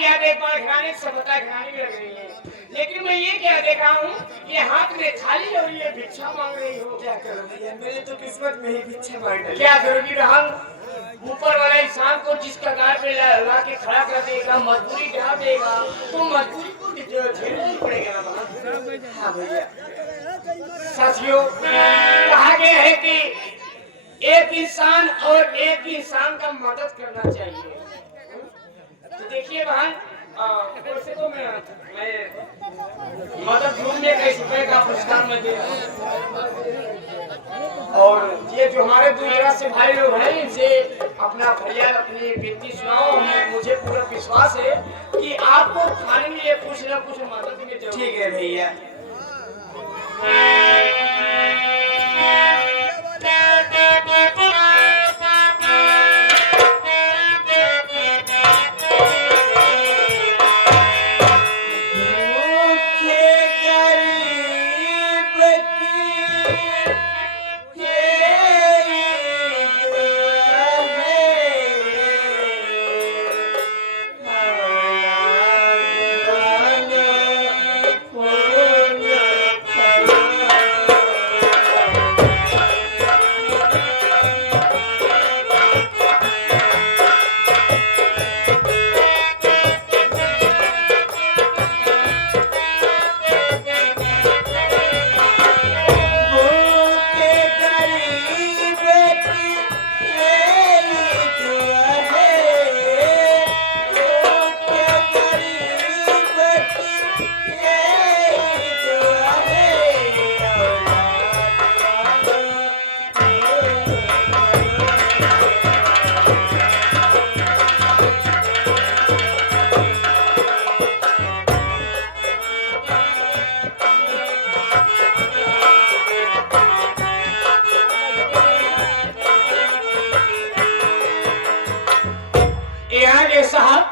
किया देखभाल खाने सफलता खाने में लग रही है, लेकिन मैं ये क्या देखा हूँ ये हाथ में थाली और ये भिक्षा मांग रही हो। क्या करूं भैया, मेरे तो किस्मत में ही भिक्षा मांग डाली। क्या करोगी बहन? ऊपर वाला इंसान को जिस कगार पे ला के खड़ा कर देगा, मजबूरी डाल देगा, तो मजबूरी को झेलना ही पड़ेगा ना बहन। हाँ भैया। साथियों, कहा गया है कि एक इंसान और एक इंसान का मदद करना चाहिए। तो देखिए बहन, वैसे तो मैं मदद ढूंढने का 20 रुपए का पुरस्कार मैं दे रहा हूं। और ये जो हमारे दूसरा से भाई लोग हैं इनसे अपना फरियाद अपनी विनती सुनाओ। मुझे पूरा विश्वास है कि आपको खाने में ये कुछ न कुछ मदद में जरूर। ठीक है भैया। साहब,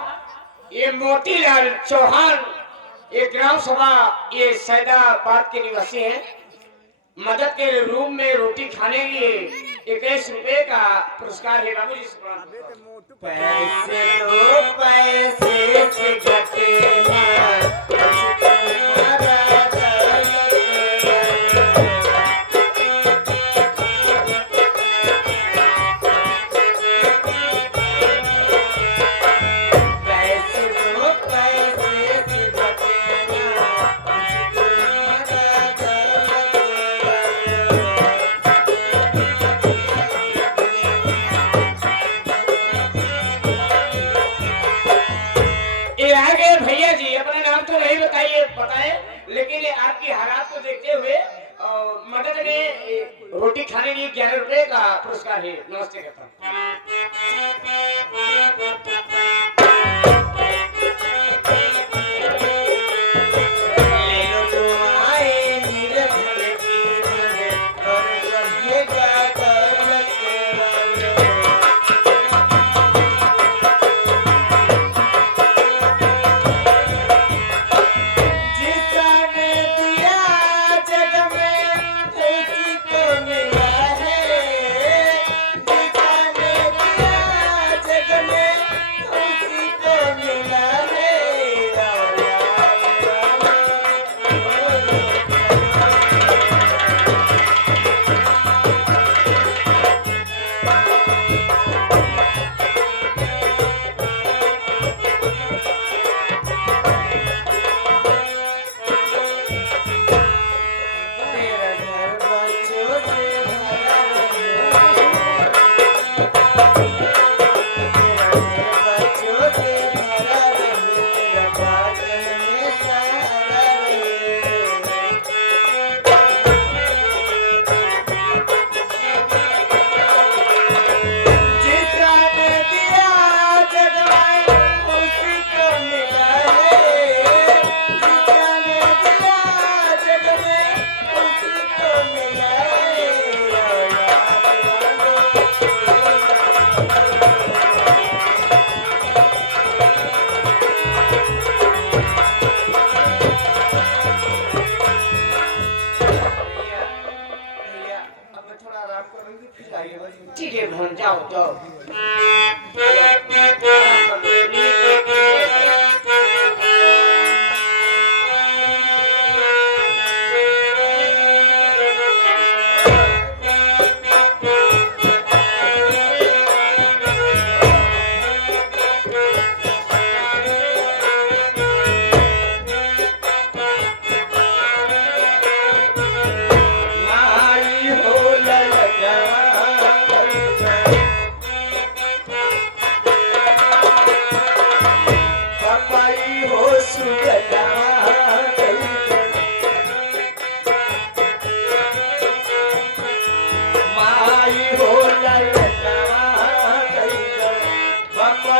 ये मोतीलाल चौहान ये ग्राम सभा ये सैदाबाद के निवासी हैं। मदद के रूप में रोटी खाने के लिए 21 रुपए का पुरस्कार है। बाबू जी पैसे दो पैसे से घटे भैया जी। अपना नाम तो नहीं बताए, लेकिन आपकी हालात को देखते हुए मदद में रोटी खाने के लिए 11 रुपए का पुरस्कार है। नमस्ते करता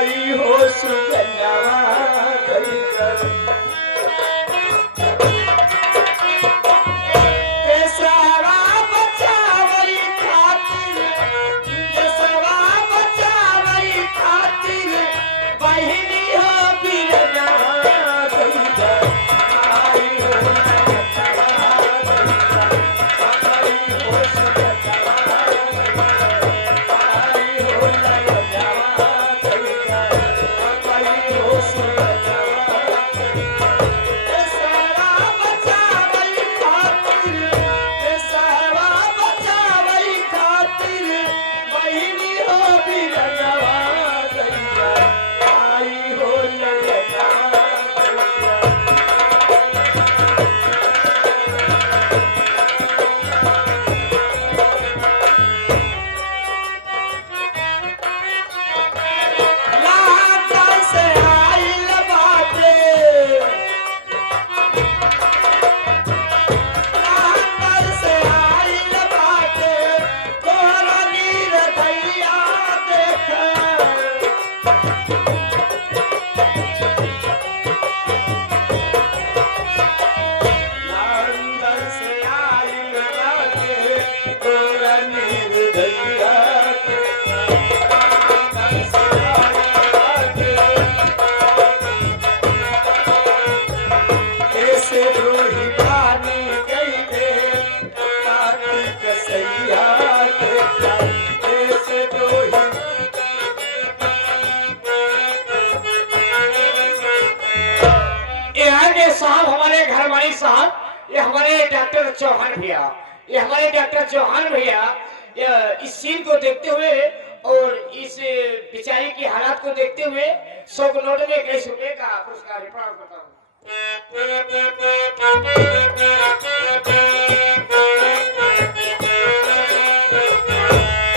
गई हो सुगन्नवा दैया देशवा बचावई खातिर देशवा बचावई खातिर बहिनी हो बिरनवा दैया आई हो साहब हमारे घर वाली साहब ये हमारे डॉक्टर चौहान भैया ये हमारे डॉक्टर चौहान भैया इस सीन को देखते हुए और इस बेचारी की हालात को देखते हुए 100 नोट में 21 रुपए का पुरस्कार प्रदान करता हूँ।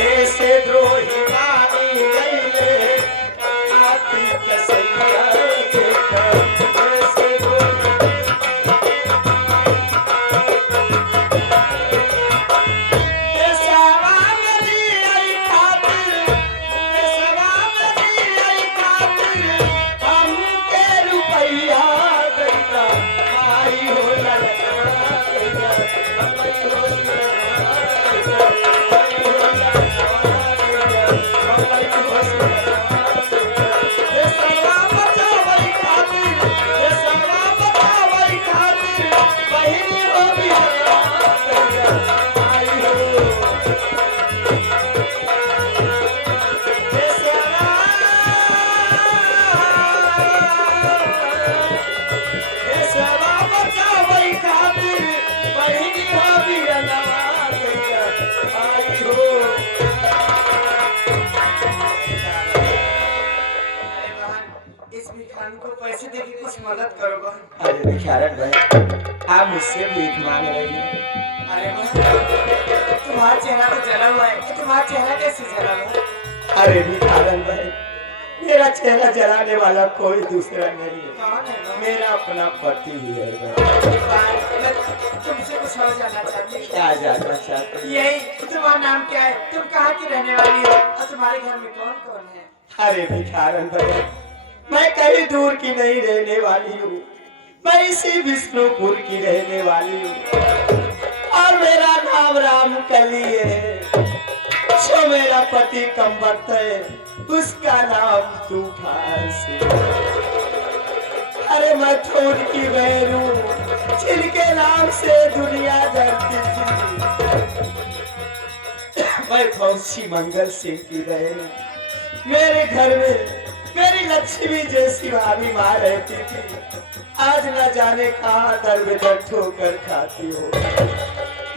ऐसे द्रोही मानी गईले आती कसैया देखा ऐसे द्रोही देशवा में जियई खातिर देशवा में जियई खातिर हमके रुपैया दैता आई हो ललना दैता आई हो पैसे देके कुछ मदद करो बहन। अरे भिखारन भाई आप मुझसे भीख मांग रही हैं। अरे बहन तुम्हारा चेहरा तो जला हुआ है कि तुम्हारा चेहरा कैसे जला हुआ है? अरे भिखारन भाई मेरा चेहरा जलाने वाला कोई दूसरा नहीं है। कौन है? मेरा अपना पति ही है भाई। मैं तुमसे कुछ और जानना चाहती हूँ। क्या जानना चाहती हूँ? यही तुम्हारा नाम क्या है, तुम कहाँ की रहने वाली हो और तुम्हारे घर में कौन कौन है? अरे भिखारन भाई मैं कहीं दूर की नहीं रहने वाली हूँ, मैं इसी विष्णुपुर की रहने वाली हूँ और मेरा नाम रामकली है। जो मेरा पति कमबख्त है उसका नाम तूफान से। अरे मैं थोड़ की बहन हूँ जिनके नाम से दुनिया डरती थी। मैं फौजी मंगल सिंह की बहन हूँ। मेरे घर में मेरी लक्ष्मी जैसी भाभी माँ रहती थी, आज न जाने कहाँ दर बेदर ठोकर खाती हो।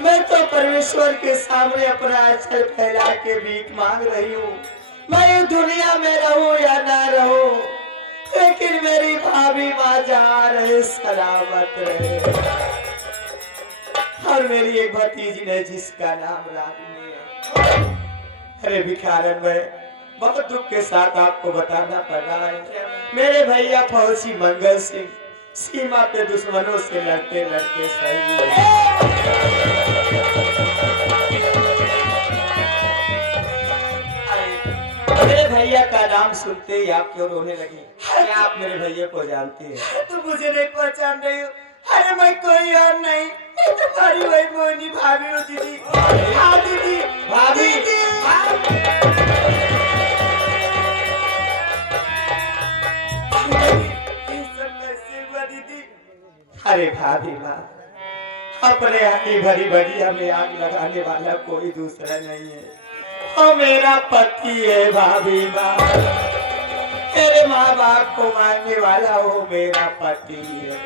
मैं तो परमेश्वर के सामने अपना आंचल फैला के भीख मांग रही हूँ, मैं दुनिया में रहूं या ना रहूं, लेकिन मेरी भाभी माँ जहाँ रहे सलामत रहे। और मेरी एक भतीजी ने जिसका नाम रागिनी है। अरे भिखारन भाई बहुत दुख के साथ आपको बताना पड़ रहा है, मेरे भैया फौजी मंगल सिंह सीमा पे दुश्मनों से लड़ते लड़ते शहीद हुए। मेरे भैया का नाम सुनते ही आप क्यों रोने लगी? क्या आप मेरे भैया को जानती हैं? तुम मुझे नहीं पहचान रही हो। अरे मैं कोई और नहीं, मैं तुम्हारी वही मोहिनी भाभी हूँ दीदी। हाँ दीदी, भाभी। दीदी। ये सब कैसे हुआ दीदी? अरे भाभी माँ, अपने हरी भरी बगिया में आग लगाने वाला कोई दूसरा नहीं है, वो मेरा पति है भाभी माँ। मेरे माँ बाप को मारने वाला वो मेरा पति है।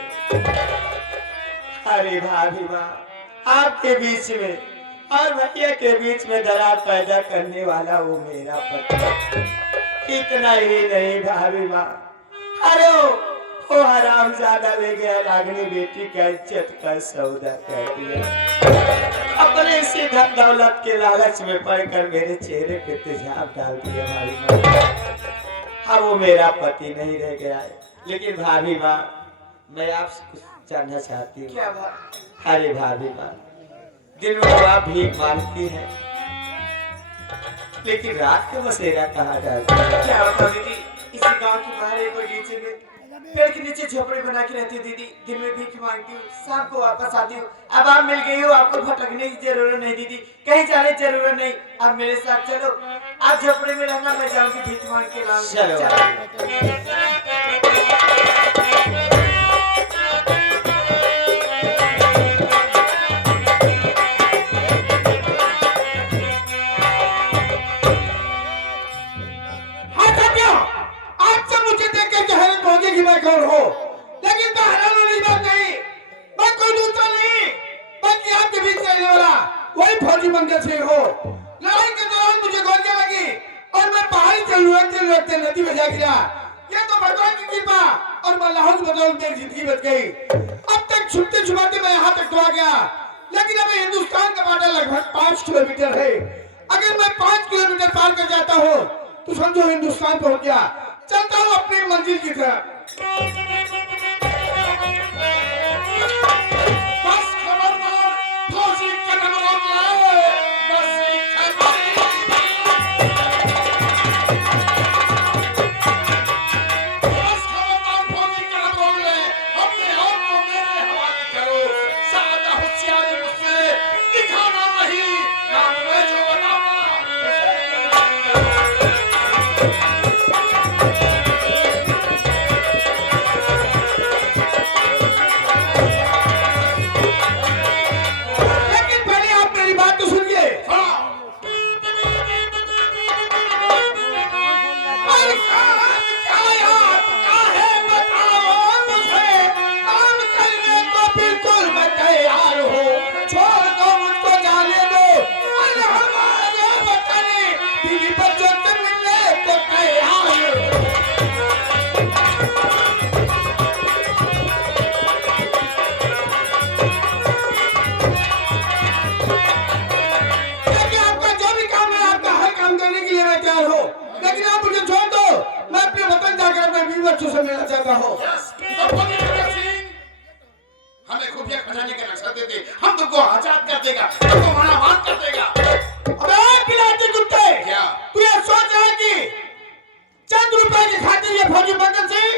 अरे भाभी माँ, आपके बीच में और भैया के बीच में दरार पैदा करने वाला वो मेरा पति। इतना ही नहीं भाभी माँ, अरे वो हरामजादा ले गया रागनी बेटी का इज्जत का सौदा कर दिया। अपने इसी धन दौलत के लालच में पड़कर मेरे चेहरे पे तेजाब डाल दिया भाभी माँ। अब वो मेरा पति नहीं रह गया है। लेकिन भाभी माँ, मैं आपसे कुछ जानना चाहती हूँ। क्या बात? अरे भाभी माँ, दिन में आप भीख मांगती हैं, लेकिन रात को बसेरा कहाँ डालती हैं? क्या होता दीदी, इसी गांव के बाहर एक बगीचे में पेड़ के नीचे झोपड़ी बना के रहती हूँ दीदी। दिन में भीख मांगती हूँ, शाम को वापस आती हूँ। अब आप मिल गई हो, आपको भटकने की जरूरत नहीं दीदी, कहीं जाने की जरूरत नहीं। आप मेरे साथ चलो, आप झोपड़ी में रहना, मैं जाऊंगी भीख मांग के लाऊंगी। चलो। मैं कौन हो, लेकिन मैं हैरान वाली बात नहीं, मैं कोई दूसरा नहीं बल्कि आपके बीच रहने वाला वही फौजी मंगल सिंह हो। लड़ाई के दौरान मुझे गोलियां लगी और मैं पहाड़ी चलते नदी में जा गिरा। ये तो भगवान की कृपा और मल्लाहों की बदौलत मेरी जिंदगी बच गई। अब तक छुपते छुपाते मैं यहाँ तक तो आ गया, लेकिन अभी हिंदुस्तान का बाटा लगभग 5 किलोमीटर है। अगर मैं 5 किलोमीटर पार कर जाता हूँ तो समझो हिंदुस्तान पहुंच गया। चलता हूँ अपनी मंजिल की तरफ। बस खबरदार, फौजी कदम रोक ले, बस खबरदार फौजी कदम रोक ले, अपने आप को मेरे हवाले करो। ज्यादा होशियारी मुझसे दिखाना नहीं, ना मैं जो बताऊंगा। से मिलना चाहता हूँ। हमें खुफिया खजाने का नक्शा दे दे, हम तुमको आजाद कर देगा, तुमको मनावाद कर देगा। अबे पिलाती कुत्ते, क्या तू ये सोच रहा है कि चंद रुपए की खातिर ये फौजी मंगल सिंह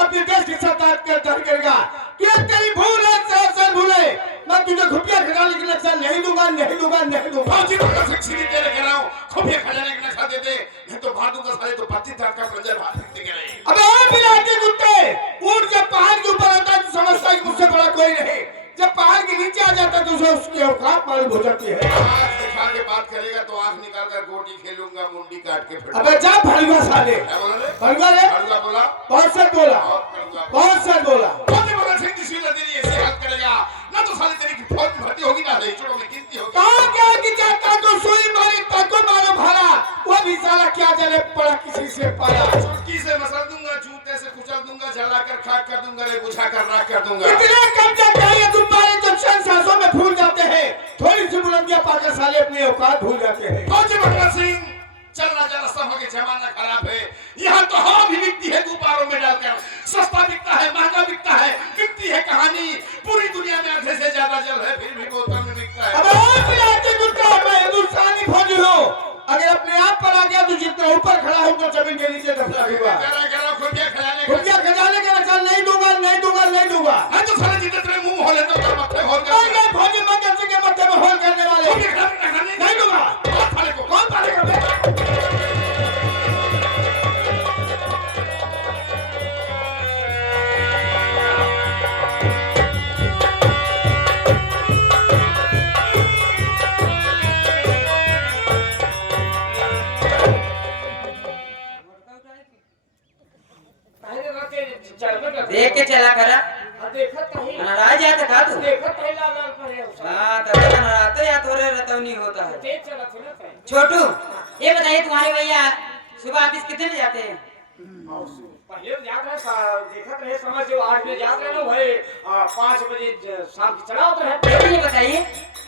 अपने देश के साथ ताकत करेगा? क्या तेरी भूल है? सर भूल है। मैं तुझे खुफिया खजाने की नक्शा नहीं दूंगा, नहीं दूंगा, नहीं दूंगा। फौजी मंगल सिंह सीधी तेरे कह रहा हूँ, खुफिया खजाने का नक्शा दे दे, नहीं तो मार दूंगा साले। तो 25,000 का पंजर बाहर फेंक देंगे। नहीं अबे पिलाती कुत्ते, ऊंट जब पहाड़ के ऊपर आता है तो समझता है कि मुझसे बड़ा कोई नहीं, जब पहाड़ के नीचे आ जाता है तो उसे उसकी औकात मालूम हो जाती है। आँख दिखा के बात करेगा तो आँख निकाल कर गोटी खेलूंगा, मुंडी काट के फेंक। अबे जा भड़ुआ साले। क्या बोला रे? भड़ुआ रे? भड़ुआ बोला? बहुत सर बोला, बहुत सर बोला। फौजी मंगल सिंह किसी नजरिए ऐसी हालत करेगा ना तो साले तेरी की फौज में भर्ती होगी ना रजिस्टरों में गिनती होगी। कहा क्या कि चाहता तो सुई मारी ताको मारो भाला, वो भी साला क्या जाने पड़ा किसी से पाला। चुटकी से मसल दूंगा, जूते से कुचल दूंगा, जला कर खाक कर दूंगा, रे बुझा कर राख कर दूंगा। इतने कम चाहिए गुब्बारे जो चंद सांसों में फूल जाते हैं, थोड़ी सी बुलंदियां पाकर साले अपनी औकात भूल जाते हैं। फौजी मंगल सिंह चलना जरा सफा के जमाना खराब है, यहाँ तो हवा भी बिकती है गुब्बारों में डालकर, सस्ता बिकता है, महंगा बिकता है, बिकती है कहानी। पूरी दुनिया में आधे से ज्यादा जल है, फिर भी बोतल में बिकता है। अब पिलाते कुत्ता, मैं हिंदुस्तानी फौजी हूँ, अगर अपने आप पर आ गया तो जितना ऊपर खड़ा हूँ तो जमीन के नीचे दफना तो तो मत्थे होल कर नहीं मैं फौजी मंगल सिंह के मत्थे में होल करने वाले नहीं दूंगा। साले को कौन पालेगा बे? पहले रखे चढ़बे कर देख के चला करा देखत कहीं नाराज आता का तू देखत कहीं लाल लाल करे हो हाँ तब तो नाराज या थोड़े रतौनी होता है। तेज चलत है ना कहीं छोटू ये बताइए तुम्हारे भैया सुबह ऑफिस कितने बजे जाते हैं? और पहले तो याद रहे देखत रहे समय से 8 बजे याद रहे ना भाई 5 बजे शाम की चढ़ा होता है। लेकिन ये बताइए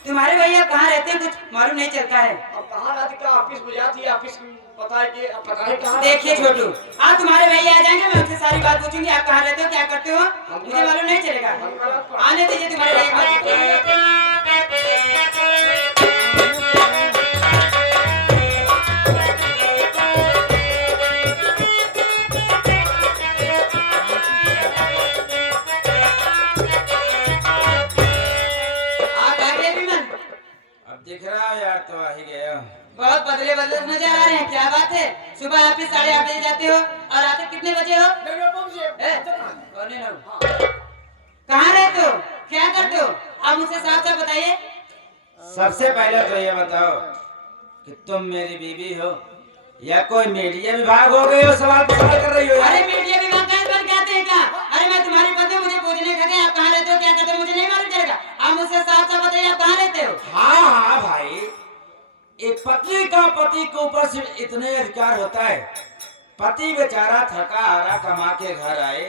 तुम्हारे भैया कहाँ रहते हैं कुछ मालूम नहीं चलता है। अब कहाँ रात का ऑफिस में जाती है ऑफिस पता है कि अब पता है कहाँ देखिए छोटू आज तुम्हारे भैया आ जाएंगे मैं उनसे सारी बात पूछूंगी आप कहाँ रहते हो क्या करते हो मुझे मालूम नहीं चलेगा। आने दीजिए तुम्हारे भैया। दिख रहा है यार तो आ ही गया। बहुत बदले बदले नजर आ रहे हैं क्या बात है? सुबह ऑफिस 8:30 बजे जाते हो और आते कितने बजे हो? कौन है लोग? कहाँ रहते हो क्या करते हो आप मुझसे साफ साफ बताइए। सबसे पहले तो ये बताओ कि तुम मेरी बीवी हो या कोई मीडिया विभाग हो गए हो सवाल कर रही हो यार? अरे मीडिया विभाग का बन क्या आते हैं क्या? अरे मैं तुम्हारी पत्नी मुझे पूछने खड़े आप कहाँ रहते हो क्या करते हो मुझे नहीं मालूम चलेगा। आप मुझसे साफ साफ बताइए आप कहाँ रहते हो? हाँ भाई एक पत्नी का पति के ऊपर सिर्फ इतने अधिकार होता है। पति बेचारा थका हारा कमा के घर आए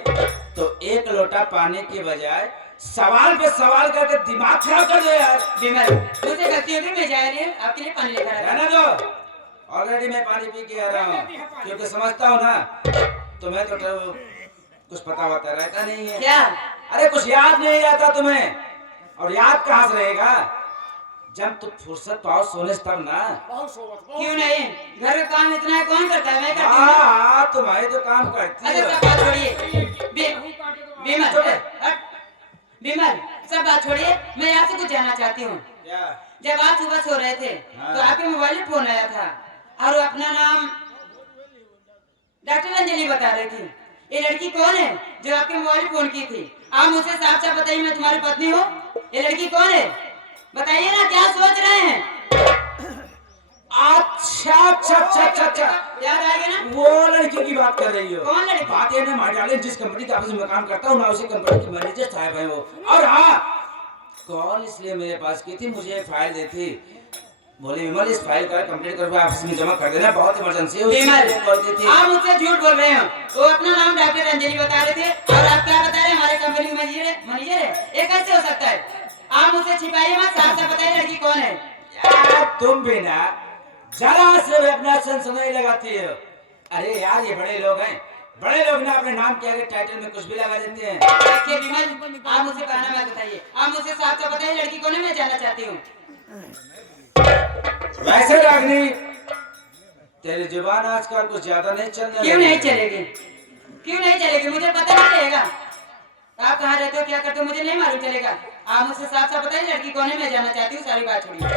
तो एक लोटा पानी के बजाय सवाल पे सवाल करके दिमाग खराब कर दे यार। विमल मुझसे गलती होगी मैं जा रही हूँ आपके लिए पानी लेकर आता रहना दो ऑलरेडी मैं पानी पी के आ रहा हूँ क्योंकि समझता हूँ ना तुम्हें तो कुछ पता होता रहता नहीं है। क्या? अरे कुछ याद नहीं रहता तुम्हें और याद कहाँ से रहेगा जब तुम फुर्सत पाओ सोने से तब ना। क्यों नहीं घर का काम इतना है कौन करता है मैं करती हूँ। हाँ तुम्हारी तो काम करती अरे है। सब बात छोड़िए विमल हट। विमल सब बात छोड़िए मैं आपसे कुछ जानना चाहती हूँ। क्या? जब आप सुबह सो रहे थे हाँ। तो आपके मोबाइल में फोन आया था और अपना नाम डॉक्टर अंजलि बता रही थी। ये लड़की कौन है जो आपके मोबाइल फोन की थी? आप मुझसे साफ साफ बताइए मैं तुम्हारी पत्नी हूँ। ये लड़की कौन है बताइए ना क्या सोच रहे हैं? अच्छा अच्छा अच्छा अच्छा अच्छा याद आ गया ना? वो लड़की की बात कर रही हो? कौन लड़की? बात ये ना मार्डाले जिस कंपनी के ऑफिस में काम करता हूँ ना उसी कंपनी के मैनेजर साहब है वो। और हाँ कॉल इसलिए मेरे पास की थी मुझे फाइल दी थी बोले विमल इस फाइल का कंप्लीट करके ऑफिस में जमा कर देना बहुत इमरजेंसी है। विमल कॉल की थी। आप मुझसे झूठ बोल रहे हो। वो अपना नाम डॉक्टर अंजलि बता रहे थे और आप क्या बता रहे हैं हमारे कंपनी में मैनेजर है। ये कैसे हो सकता है? आप मुझसे छिपाइए मत साफ साफ बताइए लड़की कौन है? यार तुम भी ना जरा से भी अपना सेंस नहीं लगाती हो। अरे यार ये बड़े लोग हैं बड़े लोग ना अपने नाम के आगे टाइटल में कुछ भी लगा देते हैं। देखिए विमल आप मुझसे कहना मत बताइए आप मुझसे साफ साफ बताइए लड़की कौन है मैं जानना चाहती हूँ। वैसे रागनी तेरी जुबान आजकल कुछ ज्यादा नहीं चल रही। क्यों नहीं चलेगी? क्यों नहीं चलेगी? मुझे पता नहीं चलेगा आप कहाँ रहते हो क्या करते हो मुझे नहीं मालूम चलेगा। आप मुझसे साफ साफ बताइए लड़की कौन है मैं जानना चाहती हूँ सारी बात छोड़िए।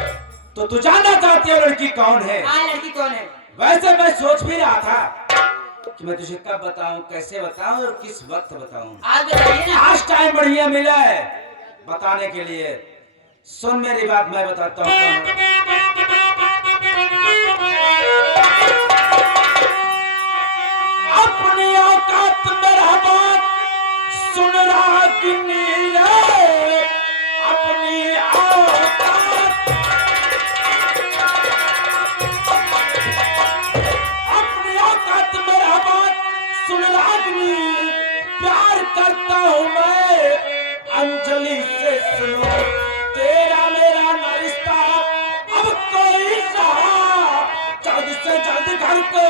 तो तू जानना चाहती है लड़की कौन है? हाँ लड़की कौन है? वैसे मैं सोच भी रहा था कि मैं तुझे कब बताऊं कैसे बताऊं और किस वक्त बताऊं। आज बताइए ना। आज टाइम बढ़िया मिला है बताने के लिए। सुन मेरी बात मैं बताता हूँ। अपनी औकात मेरा बात सुन रहा कि नहीं रे? अपनी औकात मेरा बात सुन रागनी प्यार करता हूँ मैं अंजलि से। सुनो तेरा मेरा ना रिश्ता अब कोई सहा जल्द से जल्द घर को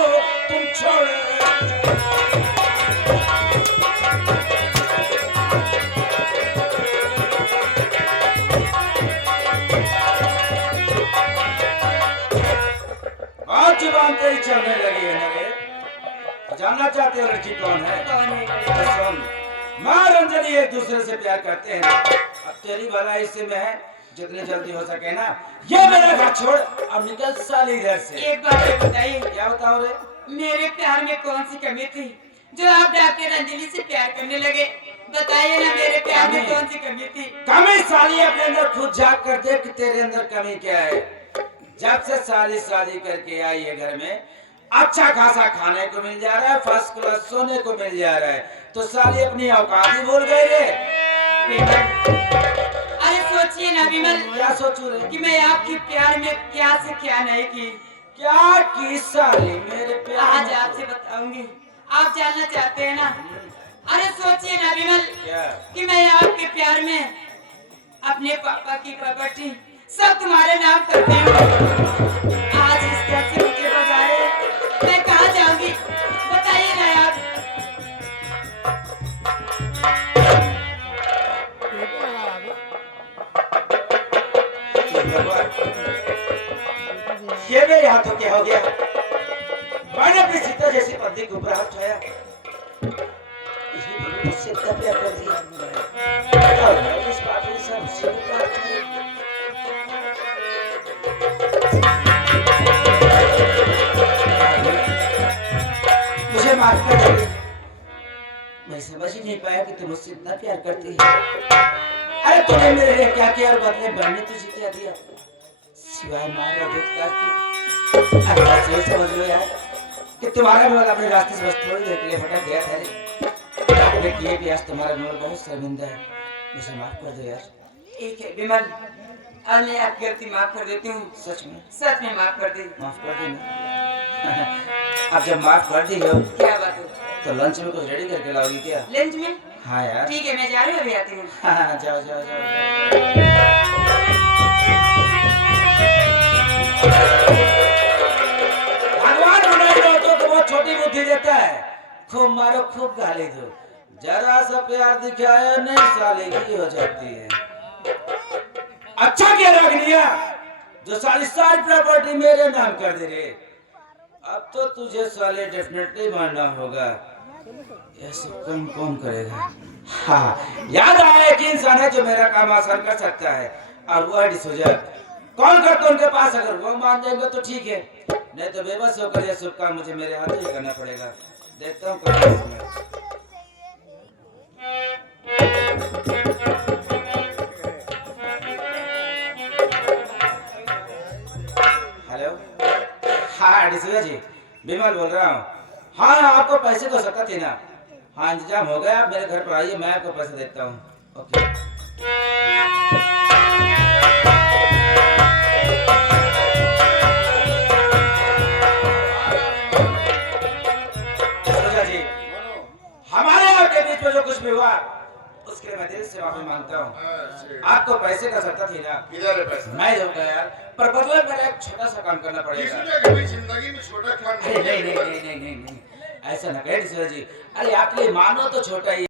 तुम छोड़े। आज जुबान तेरी चलने लगी है ना रे? जानना चाहते हो लड़की कौन है? कौन है? तो सुन माँ और अंजलि एक दूसरे से प्यार करते हैं अब तेरी भलाई इसी में है, जितनी जल्दी हो सके ना ये मेरा घर छोड़ अब निकल साली इधर से। एक बात और बताइए, क्या बताओ रे? मेरे प्यार में कौन सी कमी थी जो आप डॉक्टर अंजलि से प्यार करने लगे? बताइए ना, मेरे प्यार में कौन सी कमी थी? कमी साली अपने अंदर खुद झांक कर देख कि तेरे अंदर कमी क्या है। जब से साली शादी करके आई है घर में अच्छा खासा खाने को मिल जा रहा है, फर्स्ट क्लास सोने को मिल जा रहा है, तो साली अपनी औकात ही भूल गई रे। अरे सोचिए ना विमल, क्या सोचू रे? कि मैं आपके प्यार में क्या से क्या नहीं की। क्या की साली मेरे प्यार आज में? आपसे बताऊंगी, आप जानना चाहते हैं ना? अरे सोचिए ना विमल, क्या? कि मैं आपके प्यार में अपने पापा की प्रॉपर्टी सब तुम्हारे नाम करती हूँ। आज इस घर से मुझे बजाए मैं कहाँ जाऊंगी? बताइए ना आप। ये मेरे हाथों क्या हो गया? मैंने अपनी सीता जैसी पत्नी के ऊपर हाथ उठाया, इसने मुझसे इतना प्यार कर दिया और मैं इस पागल से मुझसे प्यार करूं। मुझे माफ कर दे, मैं समझ ही नहीं पाया कि तुम मुझसे इतना प्यार करती है। अरे तूने मेरे लिए क्या किया और बदले मैंने तुझे क्या दिया सिवाय मार और धिक्कार की? अरे बस ये समझ लो यार कि तुम्हारा विमल अपने रास्ते से बस थोड़ी देर के लिए भटक गया था रे। आपने किए भी आज तुम्हारा विमल बहुत शर्मिंदा है, मुझे माफ कर दो यार। ठीक है विमल, अब मैं आपकी गलती माफ कर देती हूँ। सच में सच में माफ कर दी। माफ कर देना। अब जब माफ कर दी हो क्या बात है? तो लंच में कुछ रेडी करके लाओगी क्या? लंच में? हाँ यार। ठीक है, मैं जा रही हूँ, अभी आती हूँ। हाँ जाओ जाओ जाओ। भगवान बनाए दो तो बहुत छोटी बुद्धि देता है, खूब मारो खूब गाली दो, जरा सा प्यार दिखाया नहीं साली की हो जाती है। अच्छा किया रागनिया जो सारी प्रॉपर्टी मेरे नाम कर दे रे। अब तो तुझे साले डेफिनेटली मानना होगा, ये सब कौन कौन करेगा? हाँ याद आया कि इंसान है जो मेरा काम आसान कर सकता है और वो है डिसूजा। कॉल कर तो उनके पास, अगर वो मान जाएंगे तो ठीक है, नहीं तो बेबस होकर यह शुभ काम मुझे मेरे हाथों ही करना पड़ेगा। देखता हूँ कब हेलो। हाँ डिसूजा जी, विमल बोल रहा हूँ। हाँ आपको पैसे को सकत थी ना? हाँ इंतजाम हो गया, आप मेरे घर पर आइए, मैं आपको पैसे देता हूँ। ओके। जी हमारे आपके बीच में जो कुछ भी हुआ उसके लिए मैं दिल से माफी मांगता हूँ। आपको पैसे का सकता थी ना? किधर है पैसा? मैं दूंगा यार, पर बदले में एक छोटा सा काम करना पड़ेगा। कभी जिंदगी में छोटा काम नहीं, ऐसा ना कहे डिसूजा जी। अरे आपके लिए मानो तो छोटा ही